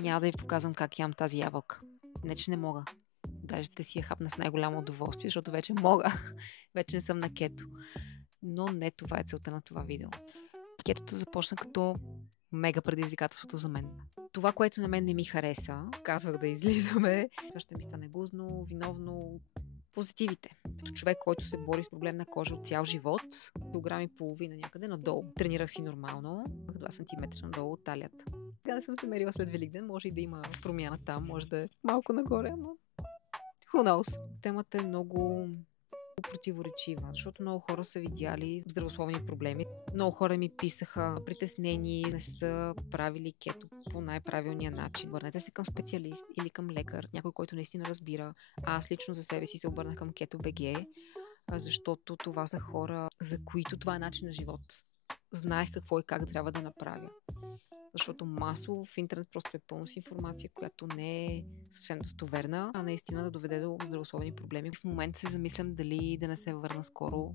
Няма да ви показвам как ям тази ябълка. Не, че не мога. Даже ще си я хапна с най-голямо удоволствие, защото вече мога. Вече не съм на кето. Но не това е целта на това видео. Кетото започна като мега предизвикателството за мен. Това, което на мен не ми хареса, казвах да излизаме, това ще ми стане гузно, виновно. Позитивите. Като човек, който се бори с проблем на кожа от цял живот, килограм и половина някъде надолу. Тренирах си нормално, 2 см надолу от талията. Сега не съм се мерила след Великден, може и да има промяна там, може да е малко нагоре, ама who knows? Темата е много противоречива, защото много хора са видяли здравословни проблеми. Много хора ми писаха притеснени, не са правили кето по най-правилния начин. Върнете се към специалист или към лекар, някой, който наистина разбира. Аз лично за себе си се обърнах към Keto BG, защото това са хора, за които това е начин на живот. Знаех какво и как трябва да направя. Защото масово в интернет просто е пълно с информация, която не е съвсем достоверна, а наистина да доведе до здравословни проблеми. В момента се замислям дали да не се върна скоро